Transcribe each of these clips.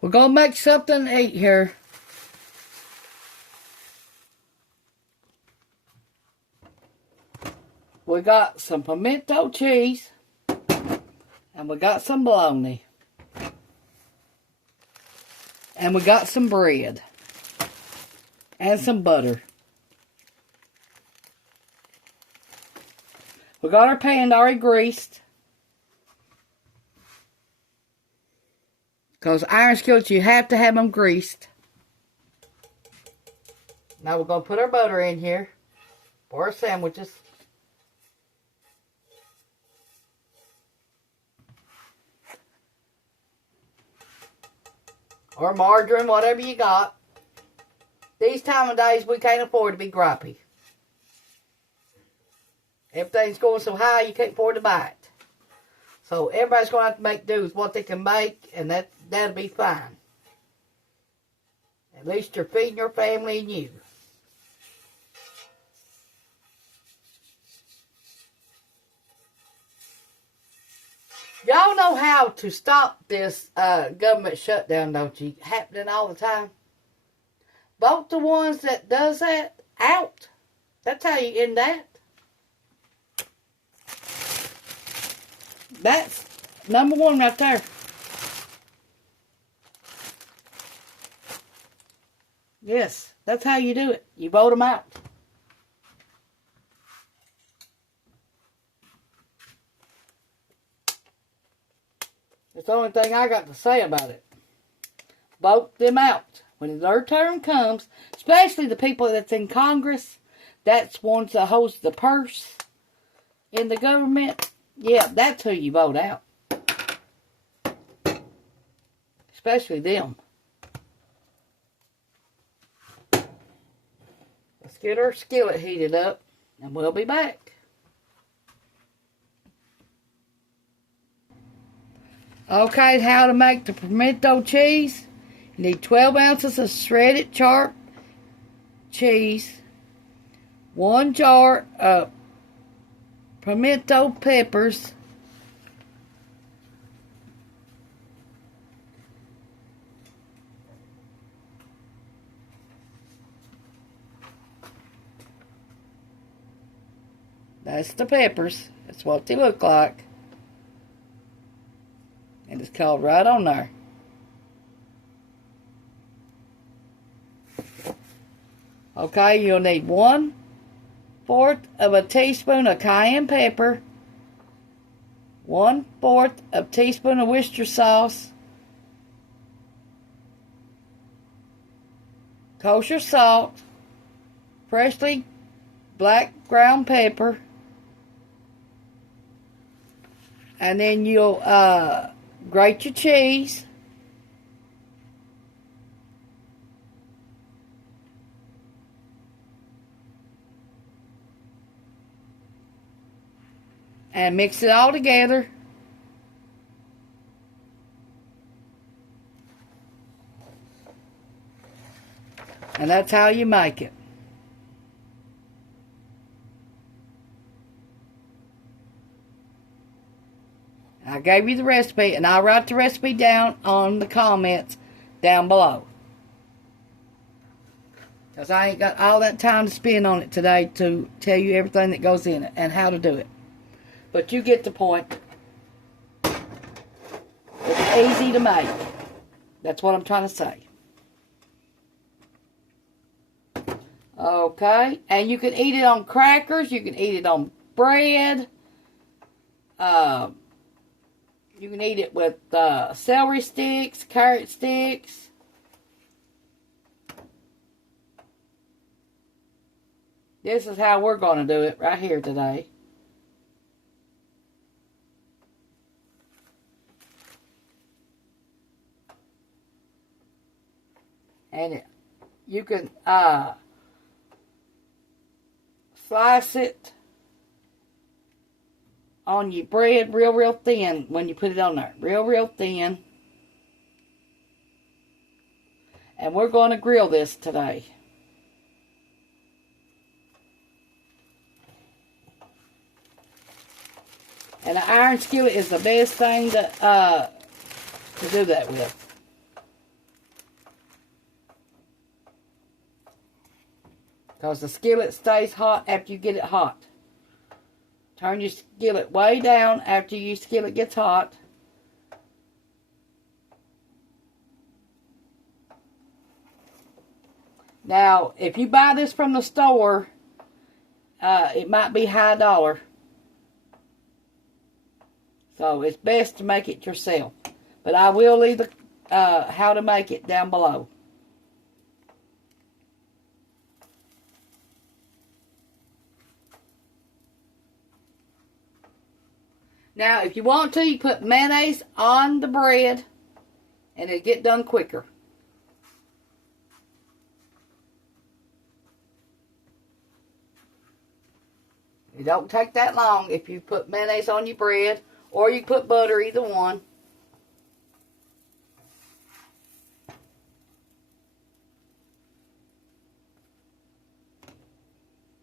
We're going to make something to eat here. We got some pimento cheese. And we got some bologna. And we got some bread. And some butter. We got our pan already greased. Because iron skillets, you have to have them greased. Now we're going to put our butter in here for our sandwiches. Or margarine, whatever you got. These time of days, we can't afford to be gripey. Everything's going so high, you can't afford to buy it. So everybody's going to have to make do with what they can make, and that'll be fine. At least you're feeding your family and you. Y'all know how to stop this government shutdown, don't you? Happening all the time. Vote the ones that does that out. That's how you end that. That's number one right there. Yes, that's how you do it. You vote them out. That's the only thing I got to say about it. Vote them out. When their term comes, especially the people that's in Congress, that's ones that holds the purse in the government. Yeah, that's who you vote out. Especially them. Let's get our skillet heated up, and we'll be back. Okay, how to make the pimento cheese. You need 12 ounces of shredded sharp cheese, 1 jar of pimento peppers, that's the peppers, that's what they look like, and it's called right on there. Okay, you'll need 1/4 of a teaspoon of cayenne pepper, 1/4 of a teaspoon of Worcester sauce, kosher salt, freshly black ground pepper, and then you'll grate your cheese. And mix it all together. And that's how you make it. I gave you the recipe, and I'll write the recipe down on the comments down below. Because I ain't got all that time to spend on it today to tell you everything that goes in it and how to do it. But you get the point. It's easy to make. That's what I'm trying to say. Okay. And you can eat it on crackers. You can eat it on bread. You can eat it with celery sticks, carrot sticks. This is how we're going to do it right here today. And you can slice it on your bread real thin when you put it on there. Real thin. And we're going to grill this today. And an iron skillet is the best thing to do that with. because the skillet stays hot after you get it hot. Turn your skillet way down after your skillet gets hot. Now, if you buy this from the store, it might be high dollar. So, it's best to make it yourself. But I will leave the how to make it down below. Now, if you want to, you put mayonnaise on the bread, and it'll get done quicker. It don't take that long if you put mayonnaise on your bread, or you put butter, either one.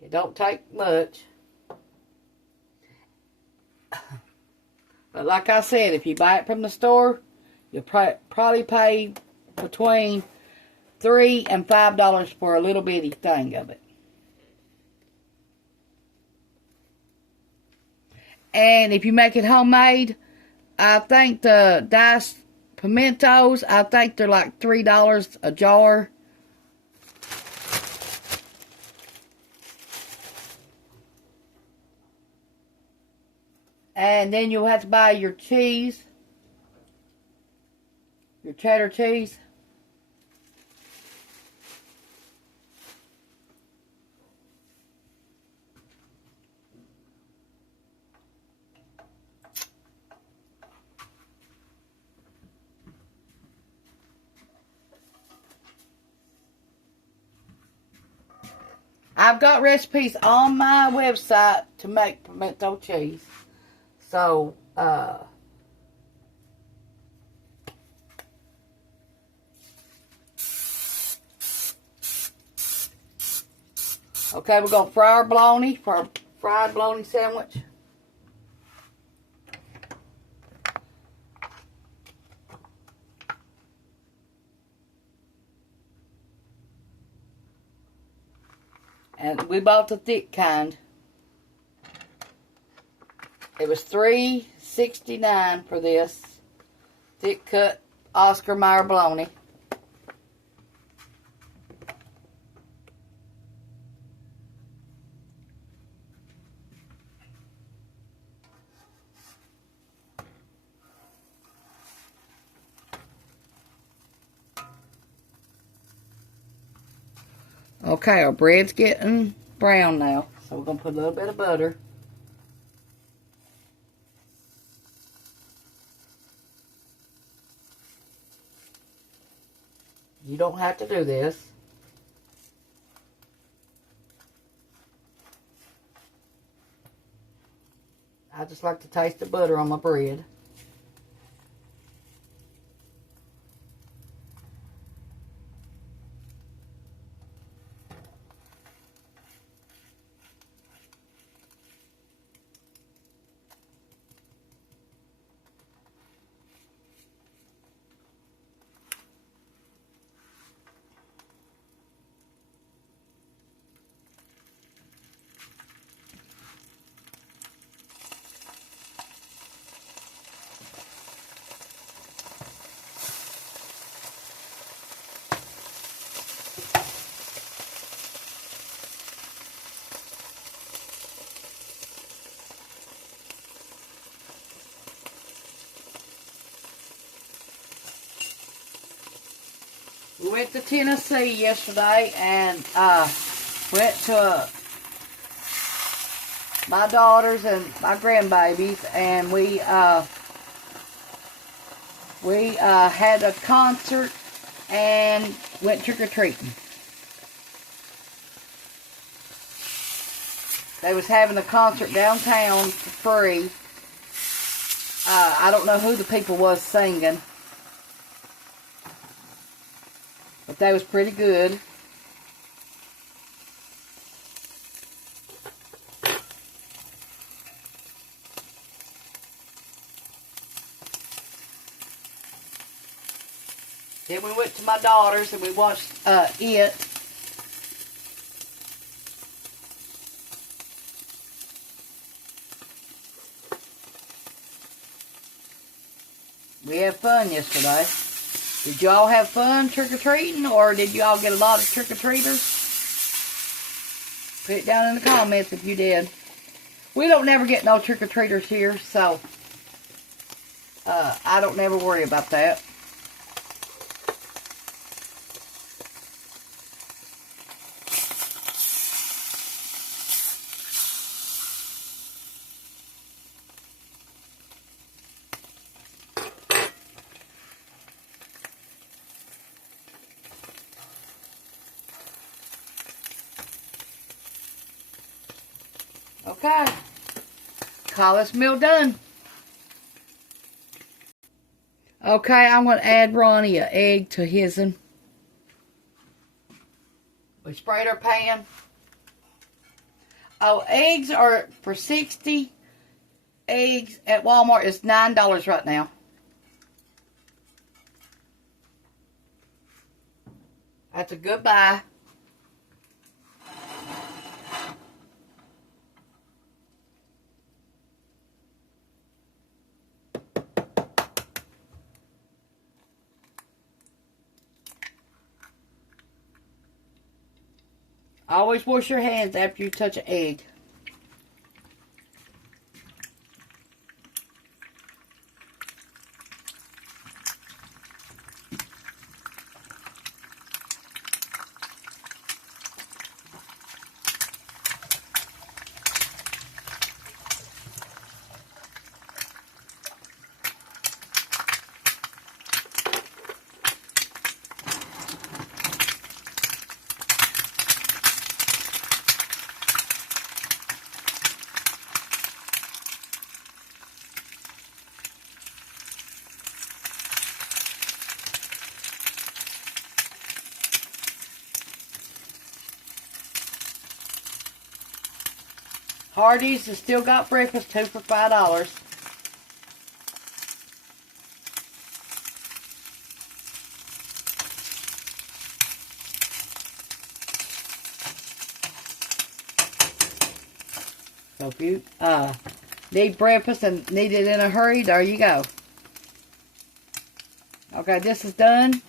It don't take much. But like I said, if you buy it from the store, you'll probably pay between $3 and $5 for a little bitty thing of it. And if you make it homemade, I think the diced pimentos, I think they're like $3 a jar. And then you'll have to buy your cheese. Your cheddar cheese. I've got recipes on my website to make pimento cheese. So, okay, we're going to fry our bologna for our fried bologna sandwich. And we bought the thick kind. It was $3.69 for this thick cut Oscar Mayer bologna. Okay, our bread's getting brown now, so we're going to put a little bit of butter. You don't have to do this. I just like to taste the butter on my bread. We went to Tennessee yesterday and went to my daughters and my grandbabies, and we had a concert and went trick-or-treating. They was having a concert downtown for free. I don't know who the people was singing, but they was pretty good. Then we went to my daughter's and we watched It. We had fun yesterday. Did y'all have fun trick-or-treating, or did y'all get a lot of trick-or-treaters? Put it down in the comments if you did. We don't never get no trick-or-treaters here, so I don't never worry about that. Okay, call this meal done. Okay, I'm going to add Ronnie an egg to his'n. We sprayed our pan. Oh, eggs are for 60. Eggs at Walmart is $9 right now. That's a good buy. Always wash your hands after you touch an egg. Hardee's has still got breakfast, 2 for $5. So if you need breakfast and need it in a hurry, there you go. Okay, this is done.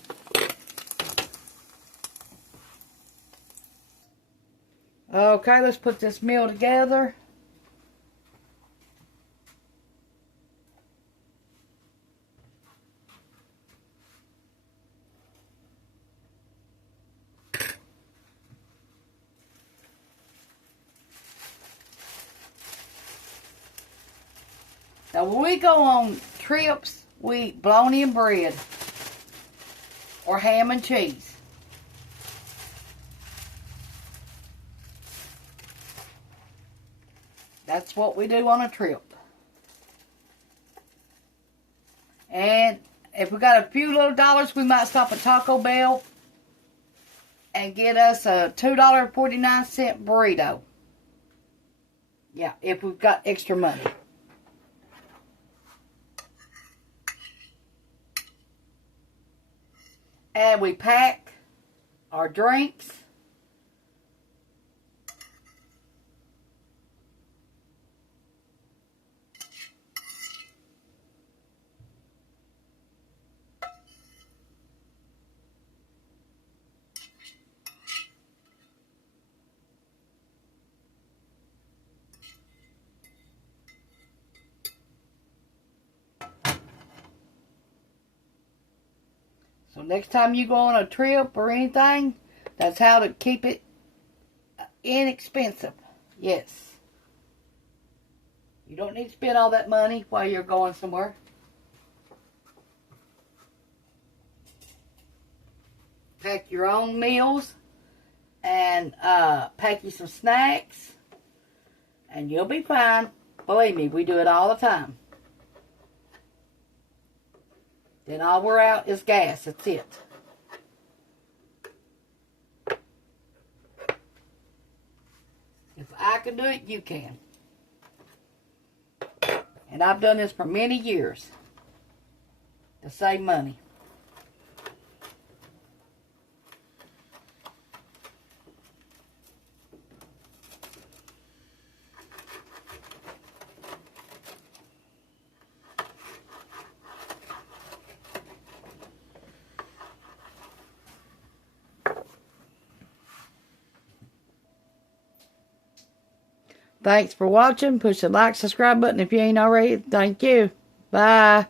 Okay, let's put this meal together. Now, when we go on trips, we eat bologna and bread or ham and cheese. That's what we do on a trip. And if we got a few little dollars, we might stop at Taco Bell and get us a $2.49 burrito. Yeah, if we've got extra money. And we pack our drinks. So next time you go on a trip or anything, that's how to keep it inexpensive. Yes. You don't need to spend all that money while you're going somewhere. Pack your own meals and pack you some snacks and you'll be fine. Believe me, we do it all the time. Then all we're out is gas. That's it. If I can do it, you can. And I've done this for many years to save money. Thanks for watching. Push the like, subscribe button if you ain't already. Thank you. Bye.